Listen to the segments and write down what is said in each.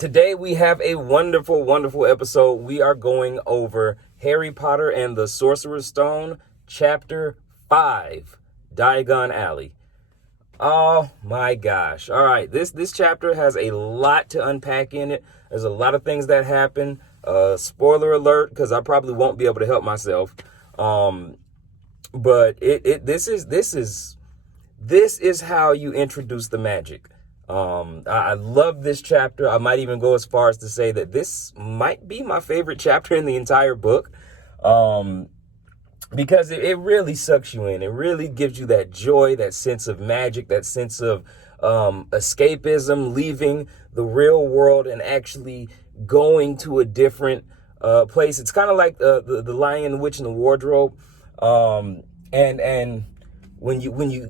Today we have a wonderful, wonderful episode. We are going over Harry Potter and the Sorcerer's Stone, Chapter 5, Diagon Alley. Oh my gosh. All right, this chapter has a lot to unpack in it. There's a lot of things that happen. Spoiler alert, because I probably won't be able to help myself. But this is how you introduce the magic. I love this chapter. I might even go as far as to say that this might be my favorite chapter in the entire book. Because it really sucks you in. It really gives you that joy, that sense of magic, that sense of escapism, leaving the real world and actually going to a different place. It's kind of like the Lion, Witch, and the Wardrobe. And when you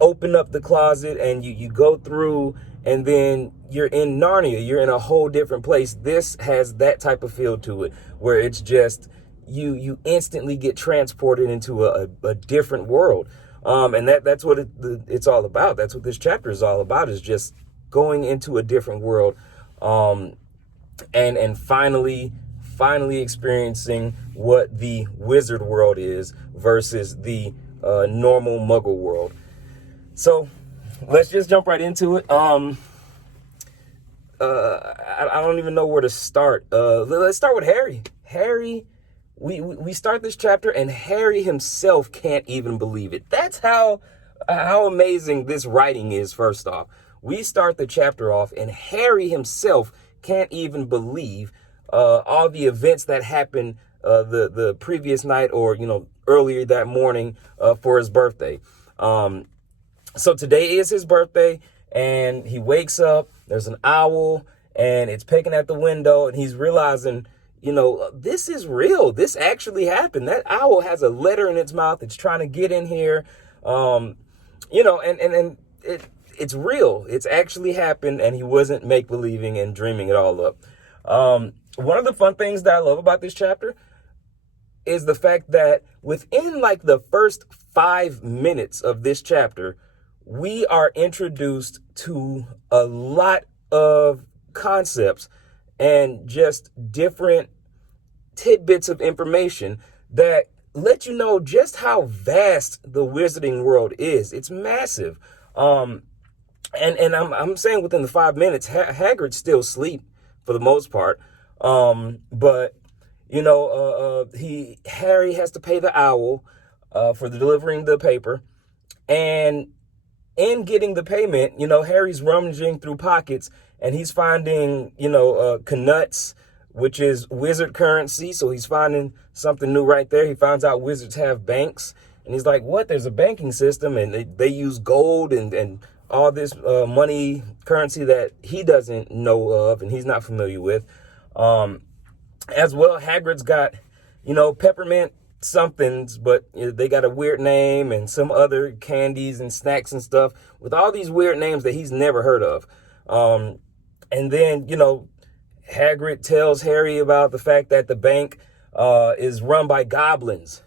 open up the closet and you go through and then you're in Narnia, you're in a whole different place. This has that type of feel to it where it's just you instantly get transported into a different world. And that's what it's all about. That's what this chapter is all about, is just going into a different world. And finally experiencing what the wizard world is versus the normal muggle world. So let's just jump right into it. I don't even know where to start. Let's start with Harry. Harry, we start this chapter and Harry himself can't even believe it. That's how amazing this writing is. First off, we start the chapter off and Harry himself can't even believe all the events that happened the previous night, or earlier that morning for his birthday. So today is his birthday, and he wakes up, there's an owl, and it's pecking at the window, and he's realizing, this is real. This actually happened. That owl has a letter in its mouth. It's trying to get in here, and it's real. It's actually happened, and he wasn't make-believing and dreaming it all up. One of the fun things that I love about this chapter is the fact that within like the first 5 minutes of this chapter, we are introduced to a lot of concepts and just different tidbits of information that let you know just how vast the wizarding world is. It's massive. And I'm saying within the 5 minutes, Hagrid's still asleep for the most part. But Harry has to pay the owl for delivering the paper, and in getting the payment, Harry's rummaging through pockets and he's finding, knuts, which is wizard currency. So he's finding something new right there. He finds out wizards have banks, and he's like, what? There's a banking system, and they use gold and all this money currency that he doesn't know of and he's not familiar with. As well, Hagrid's got, peppermint somethings, but they got a weird name, and some other candies and snacks and stuff with all these weird names that he's never heard of. And then, Hagrid tells Harry about the fact that the bank is run by goblins.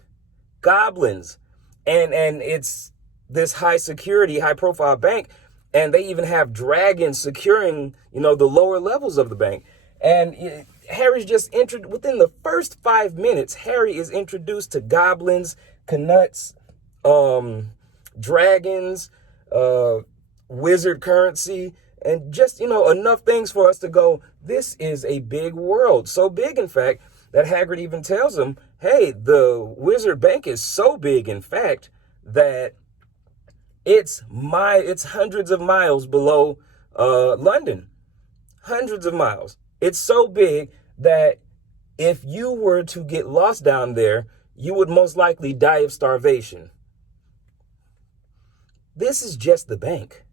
And it's this high security, high profile bank. And they even have dragons securing, the lower levels of the bank. And Harry's just within the first 5 minutes, Harry is introduced to goblins, knuts, dragons, wizard currency, and just, enough things for us to go, this is a big world. So big, in fact, that Hagrid even tells him, hey, the wizard bank is so big, in fact, that it's hundreds of miles below London. Hundreds of miles. It's so big that if you were to get lost down there, you would most likely die of starvation. This is just the bank.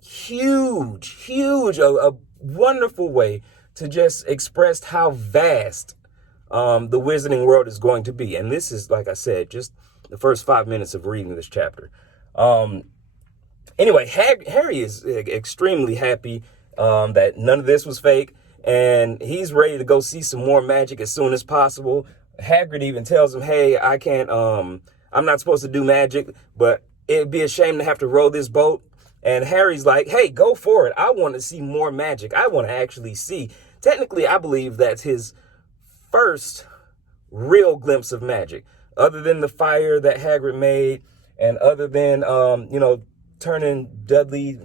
Huge, a wonderful way to just express how vast the wizarding world is going to be. And this is, like I said, just the first 5 minutes of reading this chapter. Anyway, Harry is extremely happy that none of this was fake, and he's ready to go see some more magic as soon as possible. Hagrid even tells him, hey, I can't, I'm not supposed to do magic, but it'd be a shame to have to row this boat And Harry's like, hey, go for it. I want to see more magic. I want to actually see. Technically, I believe that's his first real glimpse of magic, other than the fire that Hagrid made, and other than, turning Dudley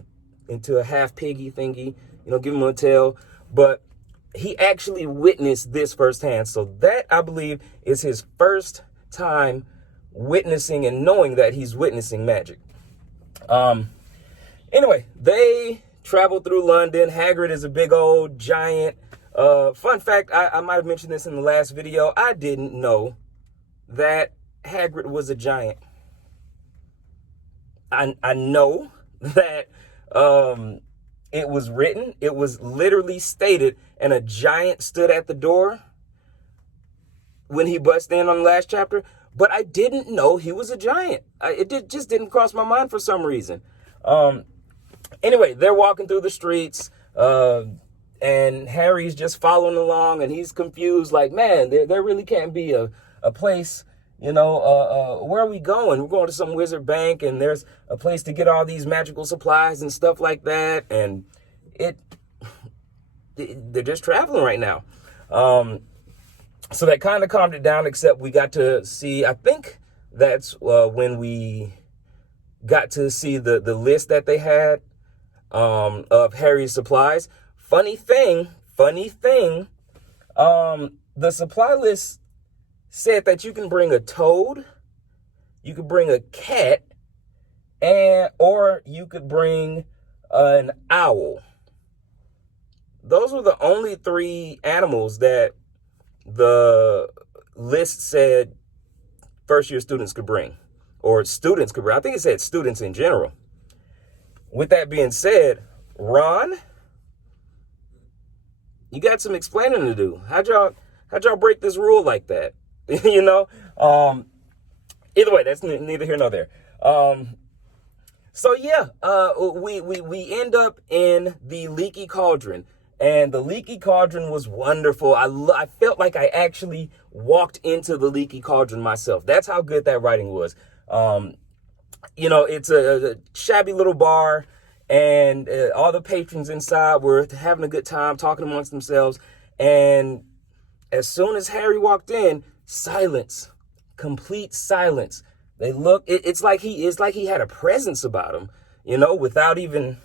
into a half piggy thingy, give him a tail. But he actually witnessed this firsthand. So that, I believe, is his first time witnessing and knowing that he's witnessing magic. Anyway, they travel through London. Hagrid is a big old giant. Fun fact, I might have mentioned this in the last video. I didn't know that Hagrid was a giant. I know that it was written, it was literally stated, and a giant stood at the door when he busted in on the last chapter, but I didn't know he was a giant. Just didn't cross my mind for some reason. Anyway, they're walking through the streets, and Harry's just following along, and he's confused, like, man, there really can't be a place, where are we going? We're going to some wizard bank, and there's a place to get all these magical supplies and stuff like that, and they're just traveling right now. So that kind of calmed it down, except we got to see, I think that's when we got to see the list that they had of Harry's supplies. Funny thing, the supply list said that you can bring a toad, you could bring a cat, or you could bring an owl. Those were the only 3 animals that the list said first-year students could bring, or students could bring. I think it said students in general. With that being said, Ron, you got some explaining to do. How'd y'all break this rule like that? Either way, that's neither here nor there. So yeah, we end up in the Leaky Cauldron. And the Leaky Cauldron was wonderful. I felt like I actually walked into the Leaky Cauldron myself. That's how good that writing was. It's a shabby little bar, and all the patrons inside were having a good time, talking amongst themselves. And as soon as Harry walked in, silence, complete silence. They look. It's like he had a presence about him, without even.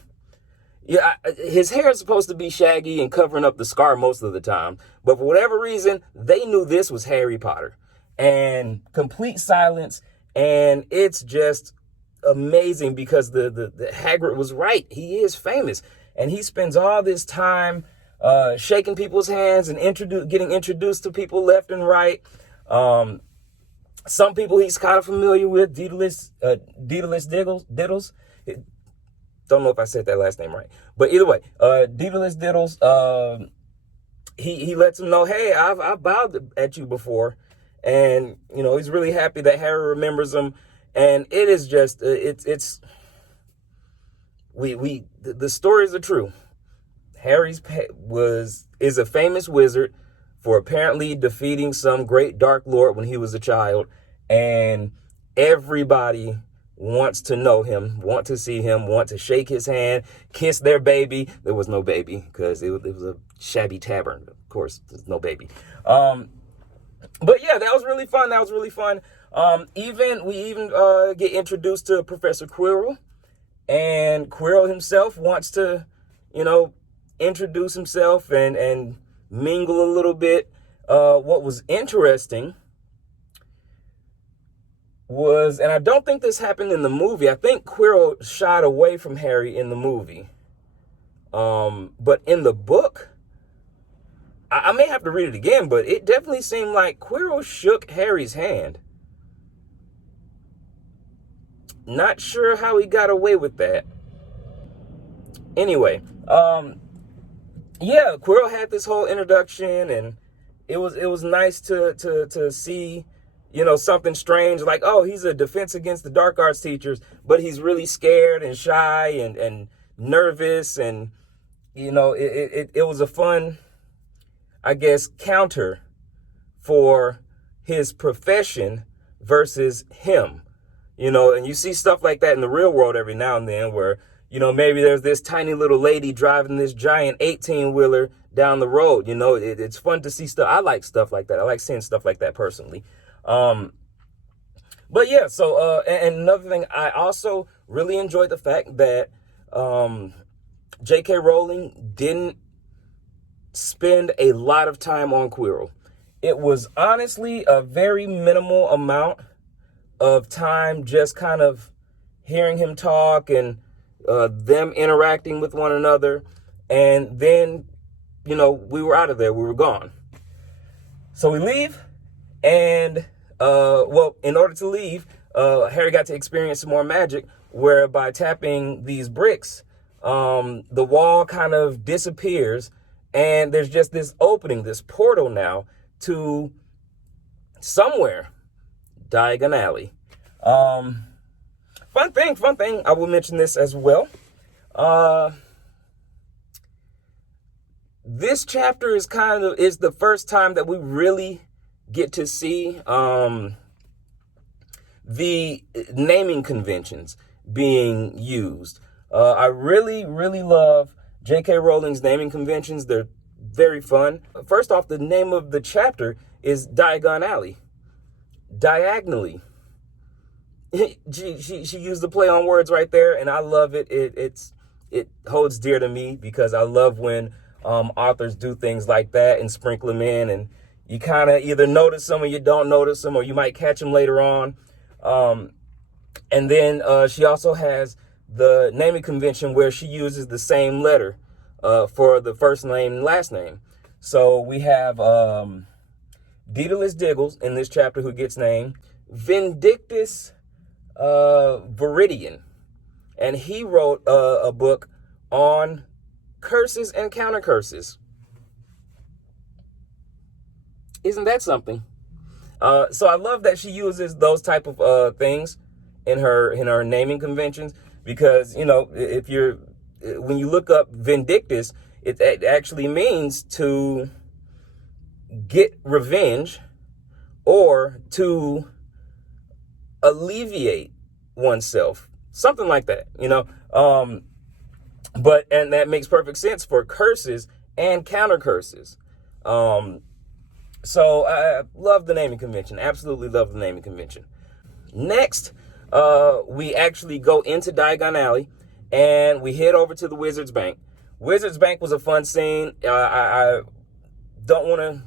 Yeah, his hair is supposed to be shaggy and covering up the scar most of the time. But for whatever reason, they knew this was Harry Potter. And complete silence. And it's just amazing because the Hagrid was right. He is famous. And he spends all this time shaking people's hands and getting introduced to people left and right. Some people he's kind of familiar with. Daedalus Diddles. Don't know if I said that last name right, but either way, Daedalus Diddles, he lets him know, hey, I've bowed at you before, and he's really happy that Harry remembers him, and it is just the stories are true. Harry's is a famous wizard for apparently defeating some great dark lord when he was a child, and everybody wants to know him, want to see him, want to shake his hand, kiss their baby. There was no baby because it was a shabby tavern. Of course, there's no baby. But yeah, that was really fun. We even get introduced to Professor Quirrell, and Quirrell himself wants to, introduce himself and mingle a little bit. What was interesting was, and I don't think this happened in the movie. I think Quirrell shied away from Harry in the movie. But in the book, I may have to read it again, but it definitely seemed like Quirrell shook Harry's hand. Not sure how he got away with that. Anyway, yeah, Quirrell had this whole introduction, and it was nice to see, something strange, like, oh, he's a defense against the dark arts teachers, but he's really scared and shy and nervous, and it was a fun, I guess, counter for his profession versus him. And you see stuff like that in the real world every now and then, where maybe there's this tiny little lady driving this giant 18-wheeler down the road. It's fun to see stuff. I like stuff like that. I like seeing stuff like that personally. But yeah, so and another thing, I also really enjoyed the fact that J.K. Rowling didn't spend a lot of time on Quirrell. It was honestly a very minimal amount of time just kind of hearing him talk and them interacting with one another. And then, we were out of there. We were gone. So we leave. And, in order to leave, Harry got to experience some more magic, where by tapping these bricks, the wall kind of disappears. And there's just this opening, this portal now to somewhere. Diagon Alley. Fun thing. I will mention this as well. This chapter is the first time that we really get to see the naming conventions being used. I really, really love J.K. Rowling's naming conventions. They're very fun. First off, the name of the chapter is Diagon Alley. Diagonally. She used the play on words right there, and I love it. It holds dear to me because I love when authors do things like that and sprinkle them in, and you kind of either notice them or you don't notice them, or you might catch them later on. And then she also has the naming convention where she uses the same letter for the first name and last name. So we have Daedalus Diggles in this chapter, who gets named Vindictus Viridian, and he wrote a book on curses and counter curses. Isn't that something? So I love that she uses those type of things in her naming conventions, because when you look up Vindictus, it actually means to get revenge or to alleviate oneself, something like that, but that makes perfect sense for curses and counter curses. So I love the naming convention. Absolutely love the naming convention. Next, we actually go into Diagon Alley and we head over to the Wizard's Bank. Wizard's Bank was a fun scene. I don't want to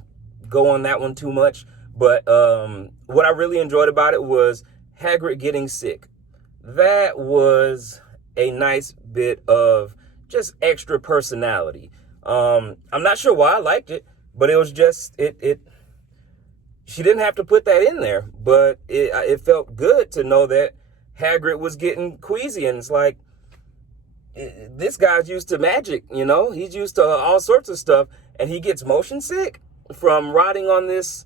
go on that one too much, but what I really enjoyed about it was Hagrid getting sick. That was a nice bit of just extra personality. I'm not sure why I liked it, but it was just it. She didn't have to put that in there, but it felt good to know that Hagrid was getting queasy, and it's like, this guy's used to magic, he's used to all sorts of stuff, and he gets motion sick from riding on this,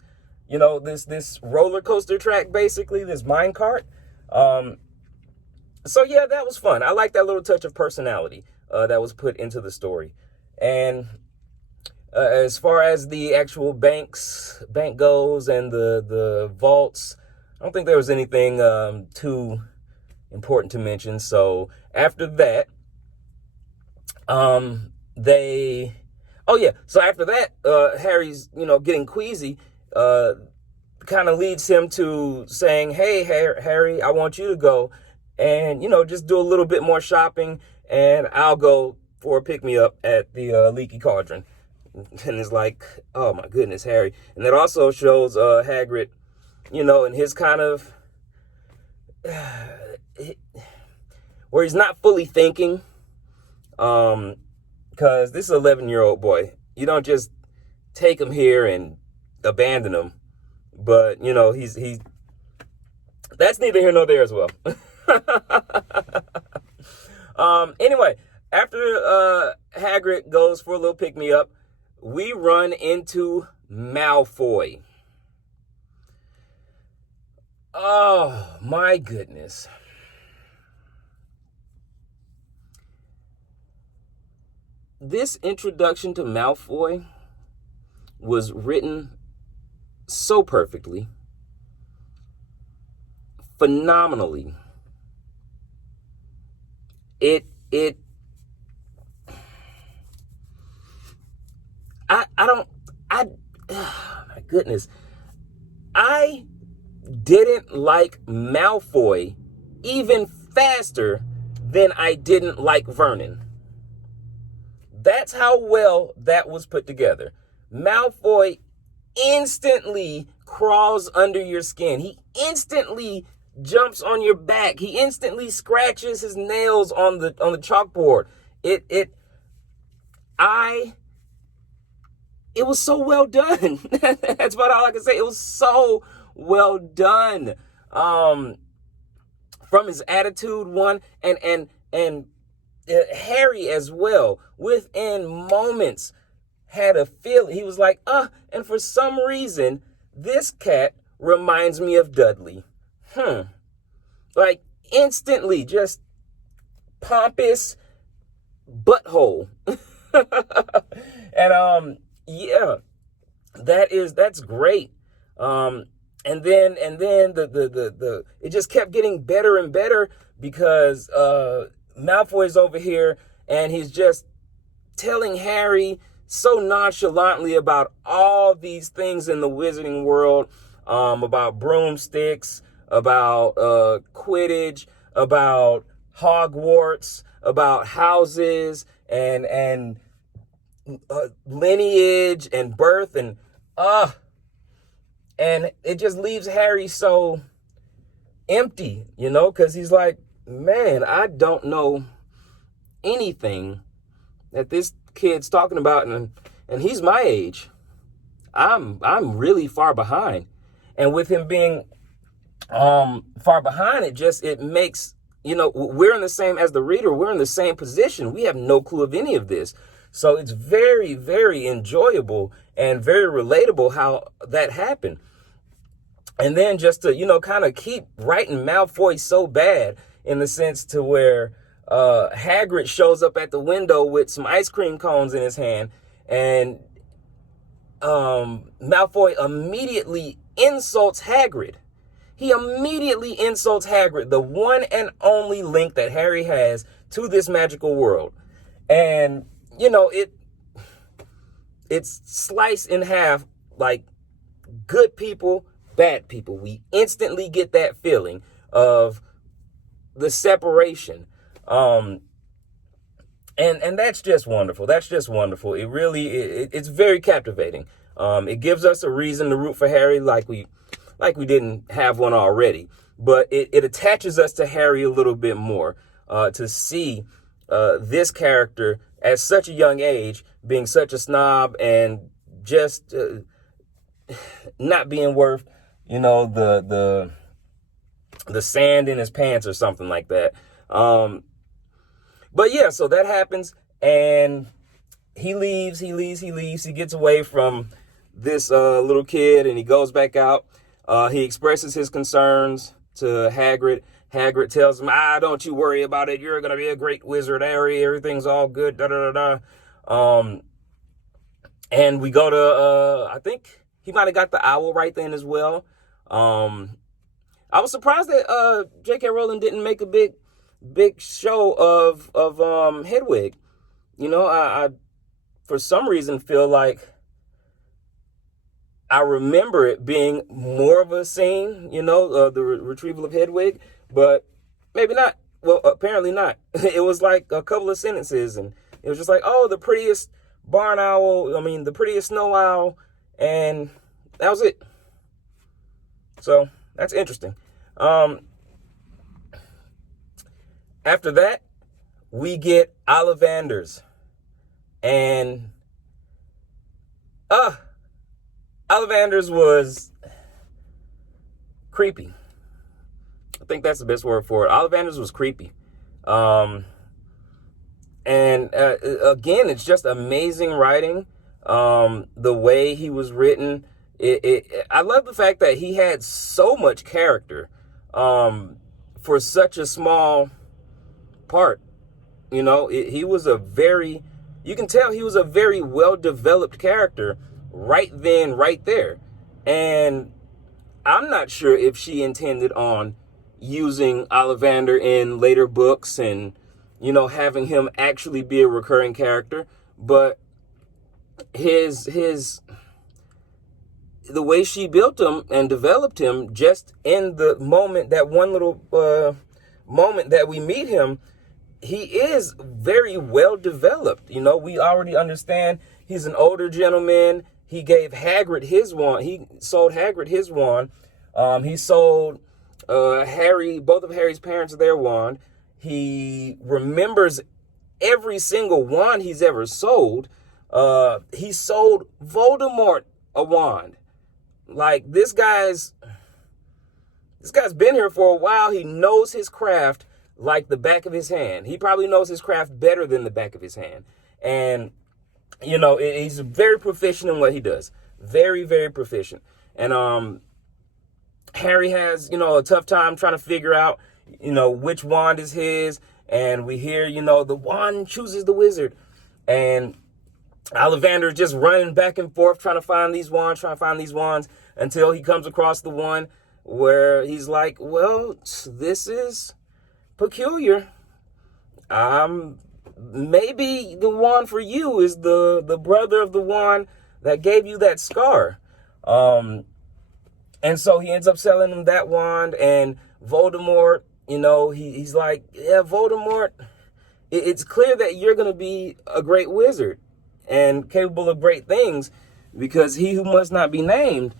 this roller coaster track, basically, this mine cart. So yeah, that was fun. I like that little touch of personality that was put into the story. And as far as the actual bank goes and the vaults, I don't think there was anything too important to mention. So after that, Harry's, getting queasy, kind of leads him to saying, hey, Harry, I want you to go and, just do a little bit more shopping, and I'll go for a pick-me-up at the Leaky Cauldron. And it's like, oh my goodness, Harry. And that also shows Hagrid, in his kind of, where he's not fully thinking, because this is an 11-year-old boy. You don't just take him here and abandon him. But, he's that's neither here nor there as well. Anyway, after Hagrid goes for a little pick-me-up, we run into Malfoy. Oh, my goodness. This introduction to Malfoy was written so perfectly, phenomenally. It it, I don't, oh my goodness. I didn't like Malfoy even faster than I didn't like Vernon. That's how well that was put together. Malfoy instantly crawls under your skin. He instantly jumps on your back. He instantly scratches his nails on the chalkboard. It was so well done. That's about all I can say. It was so well done. From his attitude, one, and Harry as well, within moments, had a feeling. He was like, and for some reason, this cat reminds me of Dudley. Like, instantly, just pompous butthole. And, yeah, that's great. And then the it just kept getting better and better because Malfoy's over here and he's just telling Harry so nonchalantly about all these things in the wizarding world, about broomsticks, about Quidditch, about Hogwarts, about houses and lineage and birth and it just leaves Harry so empty, because he's like, man, I don't know anything that this kid's talking about, and he's my age. I'm really far behind. And with him being far behind, it makes, we're in the same, as the reader, we're in the same position. We have no clue of any of this. So it's very, very enjoyable and very relatable how that happened. And then just to, kind of keep writing Malfoy so bad in the sense to where Hagrid shows up at the window with some ice cream cones in his hand, and Malfoy immediately insults Hagrid. He immediately insults Hagrid, the one and only link that Harry has to this magical world. And, it's sliced in half, like good people, bad people. We instantly get that feeling of the separation. And that's just wonderful. That's just wonderful. It really, it's very captivating. It gives us a reason to root for Harry like we didn't have one already. But it attaches us to Harry a little bit more, to see this character at such a young age being such a snob and just not being worth, the sand in his pants or something like that. But yeah, so that happens and he leaves. He gets away from this little kid and he goes back out. He expresses his concerns to Hagrid. Hagrid tells him, don't you worry about it. You're going to be a great wizard, Harry. Everything's all good. And we go to, I think he might have got the owl right then as well. I was surprised that J.K. Rowling didn't make a big show of Hedwig. I for some reason feel like I remember it being more of a scene, the retrieval of Hedwig, but maybe not. Well, apparently not. It was like a couple of sentences, and it was just like, the prettiest the prettiest snow owl, and that was it. So that's interesting. After that, we get Ollivanders, and Ollivanders was creepy. I think that's the best word for it. Ollivanders was creepy. And again, it's just amazing writing. The way he was written. I love the fact that he had so much character for such a small part. He was you can tell he was a very well-developed character right then, right there. And I'm not sure if she intended on using Ollivander in later books and having him actually be a recurring character, but the way she built him and developed him just in the moment, that one little moment that we meet him, he is very well developed. We already understand he's an older gentleman. He gave Hagrid his wand. He sold Hagrid his wand. He sold Harry, both of Harry's parents, their wand. He remembers every single wand he's ever sold. He sold Voldemort a wand. Like, this guy's been here for a while. He knows his craft like the back of his hand. He probably knows his craft better than the back of his hand. And, he's very proficient in what he does. Very, very proficient. And Harry has, a tough time trying to figure out, which wand is his. And we hear, the wand chooses the wizard. And Ollivander's just running back and forth trying to find these wands, until he comes across the one where he's like, well, this is peculiar. Maybe the wand for you is the brother of the wand that gave you that scar. And so he ends up selling him that wand, and Voldemort, he's like, yeah, Voldemort, it's clear that you're going to be a great wizard and capable of great things, because he who must not be named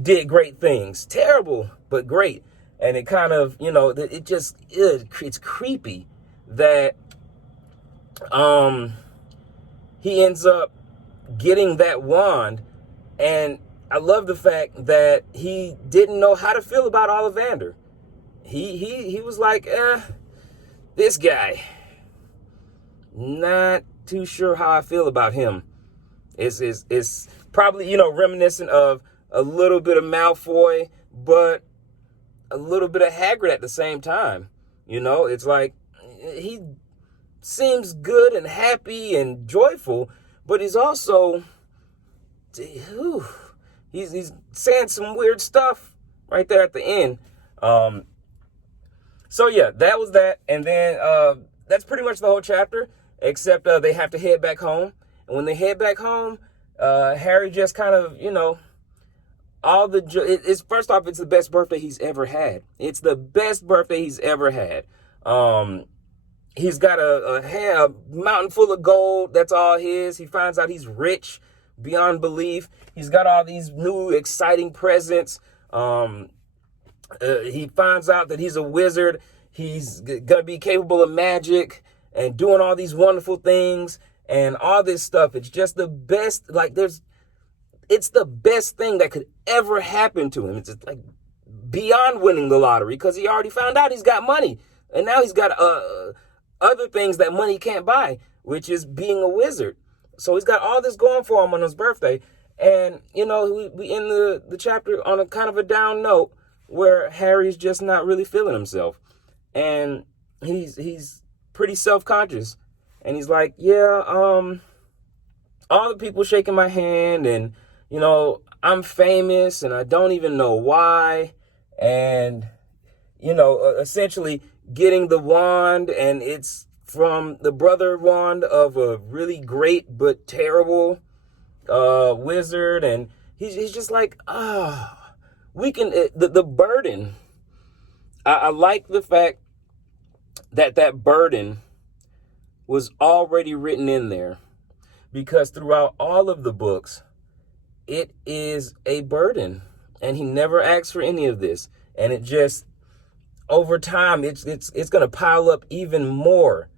did great things. Terrible, but great. And it kind of, it's creepy that he ends up getting that wand. And I love the fact that he didn't know how to feel about Ollivander. He was like, this guy, not too sure how I feel about him. It's probably, reminiscent of a little bit of Malfoy, but a little bit of Hagrid at the same time. It's like, he seems good and happy and joyful, but he's also, he's saying some weird stuff right there at the end. So yeah, that was that. And then that's pretty much the whole chapter, except they have to head back home. And when they head back home, Harry just kind of, first off, it's the best birthday he's ever had. It's the best birthday he's ever had. He's got a mountain full of gold. That's all his. He finds out he's rich beyond belief. He's got all these new exciting presents. He finds out that he's a wizard. He's going to be capable of magic and doing all these wonderful things and all this stuff. It's just the best. It's the best thing that could ever happen to him. It's just like beyond winning the lottery, because he already found out he's got money. And now he's got other things that money can't buy, which is being a wizard. So he's got all this going for him on his birthday. And, we end the chapter on a kind of a down note where Harry's just not really feeling himself. And he's pretty self-conscious. And he's like, yeah, all the people shaking my hand, and, I'm famous and I don't even know why. And, essentially getting the wand, and it's from the brother wand of a really great but terrible wizard. And he's just like, we can, the burden. I like the fact that burden was already written in there, because throughout all of the books, it is a burden, and he never asks for any of this. And it just, over time, it's going to pile up even more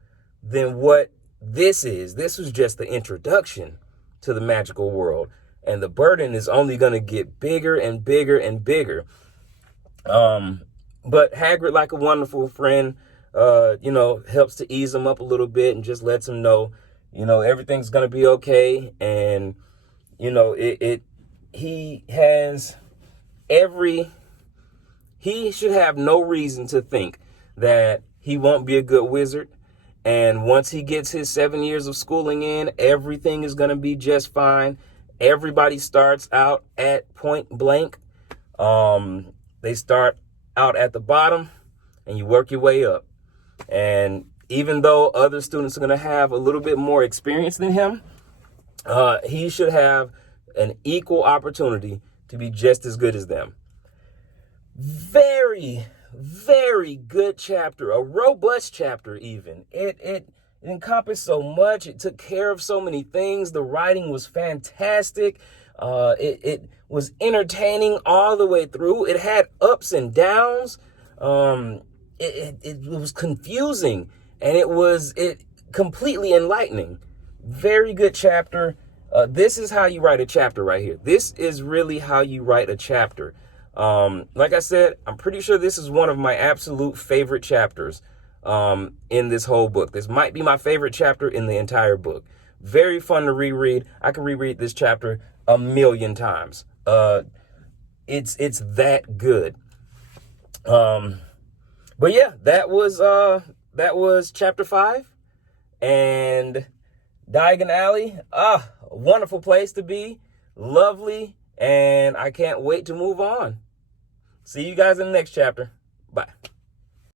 than what this is. This was just the introduction to the magical world, and the burden is only going to get bigger and bigger and bigger. But Hagrid, like a wonderful friend, helps to ease him up a little bit and just lets him know, everything's going to be okay. And, he should have no reason to think that he won't be a good wizard. And once he gets his 7 years of schooling in, everything is going to be just fine. Everybody starts out at point blank. They start out at the bottom, and you work your way up. And Even though other students are going to have a little bit more experience than him, he should have an equal opportunity to be just as good as them. Very, very good chapter, a robust chapter even. It encompassed so much. It took care of so many things. The writing was fantastic. It was entertaining all the way through. It had ups and downs. It was confusing, and it was completely enlightening. Very good chapter. This is how you write a chapter right here. This is really how you write a chapter. Like I said, I'm pretty sure this is one of my absolute favorite chapters in this whole book. This might be my favorite chapter in the entire book. Very fun to reread. I can reread this chapter 1,000,000 times. It's that good. But yeah, that was chapter 5, and Diagon Alley. A wonderful place to be, lovely, and I can't wait to move on. See you guys in the next chapter. Bye.